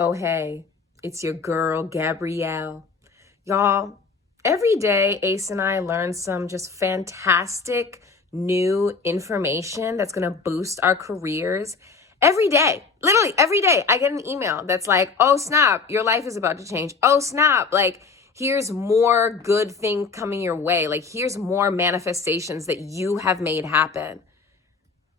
Oh, hey, it's your girl, Gabrielle. Y'all, every day, Ace and I learn some just fantastic new information that's gonna boost our careers. Every day, literally every day, I get an email that's like, oh, snap, your life is about to change. Oh, snap, like, here's more good thing coming your way. Like, here's more manifestations that you have made happen.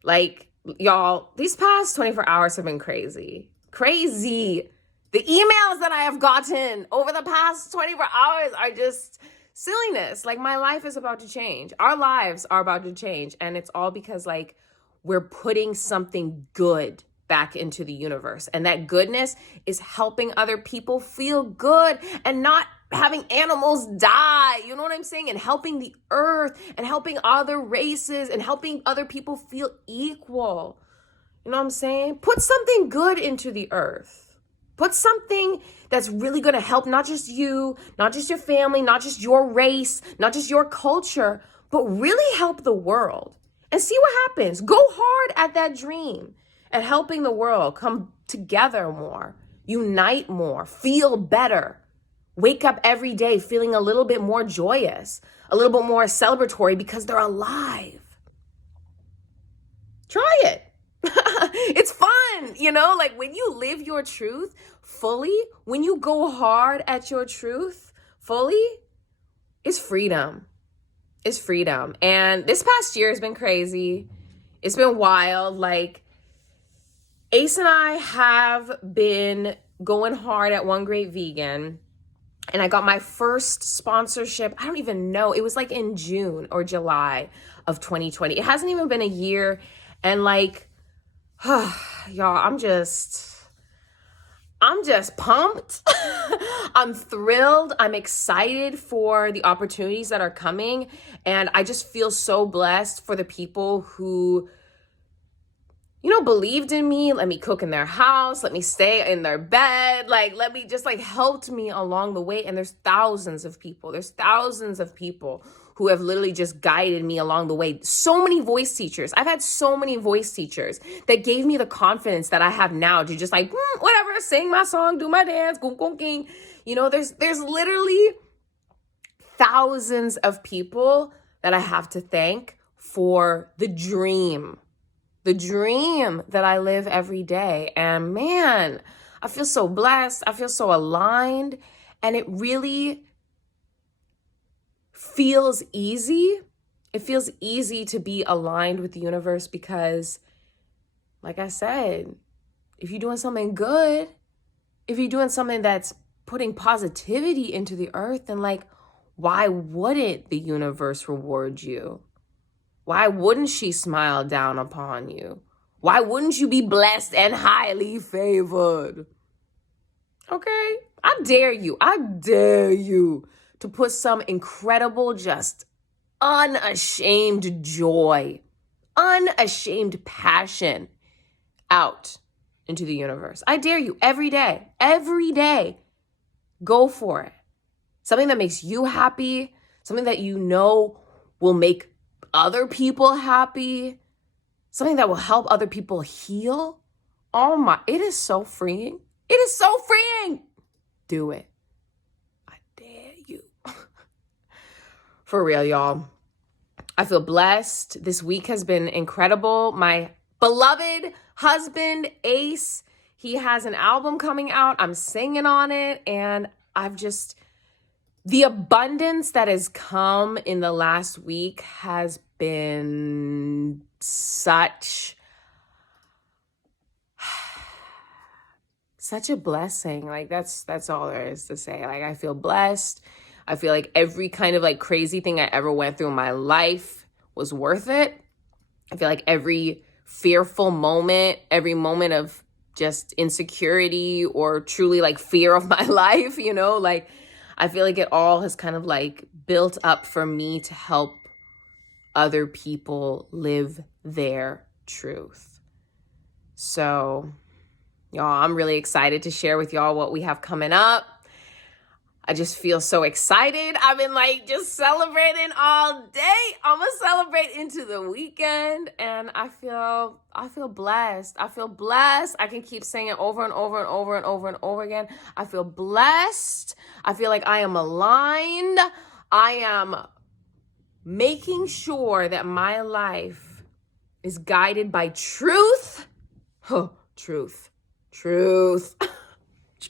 Like, y'all, these past 24 hours have been crazy. Crazy. The emails that I have gotten over the past 24 hours are just silliness. Like, my life is about to change. Our lives are about to change. And it's all because, like, we're putting something good back into the universe. And that goodness is helping other people feel good and not having animals die, you know what I'm saying? And helping the earth and helping other races and helping other people feel equal. You know what I'm saying? Put something good into the earth. Put something that's really going to help not just you, not just your family, not just your race, not just your culture, but really help the world. And see what happens. Go hard at that dream, at helping the world come together more, unite more, feel better. Wake up every day feeling a little bit more joyous, a little bit more celebratory because they're alive. Try it. It's fun, you know, like when you live your truth fully, when you go hard at your truth fully, it's freedom. It's freedom. And this past year has been crazy. It's been wild. Like, Ace and I have been going hard at One Great Vegan. And I got my first sponsorship. I don't even know. It was like in June or July of 2020. It hasn't even been a year. And like, y'all, I'm just pumped. I'm thrilled. I'm excited for the opportunities that are coming. And I just feel so blessed for the people who, you know, believed in me, let me cook in their house, let me stay in their bed, like, let me just like helped me along the way. And there's thousands of people who have literally just guided me along the way. So many voice teachers. I've had so many voice teachers that gave me the confidence that I have now to just like, whatever, sing my song, do my dance, gung gung king. You know, there's literally thousands of people that I have to thank for the dream that I live every day. And man, I feel so blessed. I feel so aligned. And it really feels easy. It feels easy to be aligned with the universe because, like I said, if you're doing something good, if you're doing something that's putting positivity into the earth, then like, why wouldn't the universe reward you? Why wouldn't she smile down upon you? Why wouldn't you be blessed and highly favored? Okay? I dare you to put some incredible, just unashamed joy, unashamed passion out into the universe. I dare you every day, go for it. Something that makes you happy, something that you know will make other people happy, something that will help other people heal. Oh my, it is so freeing. It is so freeing. Do it. I dare you. For real, y'all. I feel blessed. This week has been incredible. My beloved husband, Ace, he has an album coming out. I'm singing on it, and the abundance that has come in the last week has been such a blessing. Like, that's all there is to say. Like, I feel blessed. I feel like every kind of like crazy thing I ever went through in my life was worth it. I feel like every fearful moment, every moment of just insecurity or truly like fear of my life, you know, like, I feel like it all has kind of like built up for me to help other people live their truth. So, y'all, I'm really excited to share with y'all what we have coming up. I just feel so excited. I've been like just celebrating all day. I'm gonna celebrate into the weekend, and I feel blessed. I feel blessed. I can keep saying it over and over and over and over and over again. I feel blessed. I feel like I am aligned. I am making sure that my life is guided by truth. Oh, truth. Truth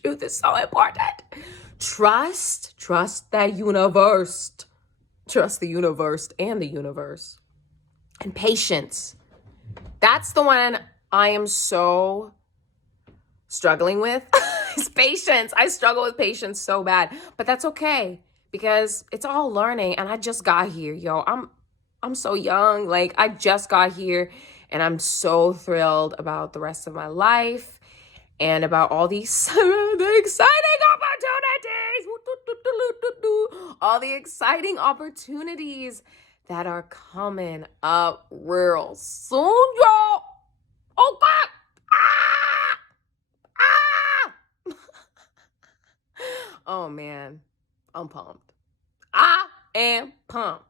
is so important. Trust that universe. Trust the universe and the universe. And patience. That's the one I am so struggling with. Is patience. I struggle with patience so bad, but that's okay because it's all learning, and I just got here, yo. I'm so young. Like, I just got here, and I'm so thrilled about the rest of my life and about all these the exciting opportunities. All the exciting opportunities that are coming up real soon, y'all. Oh, God. Oh, man. I'm pumped. I am pumped.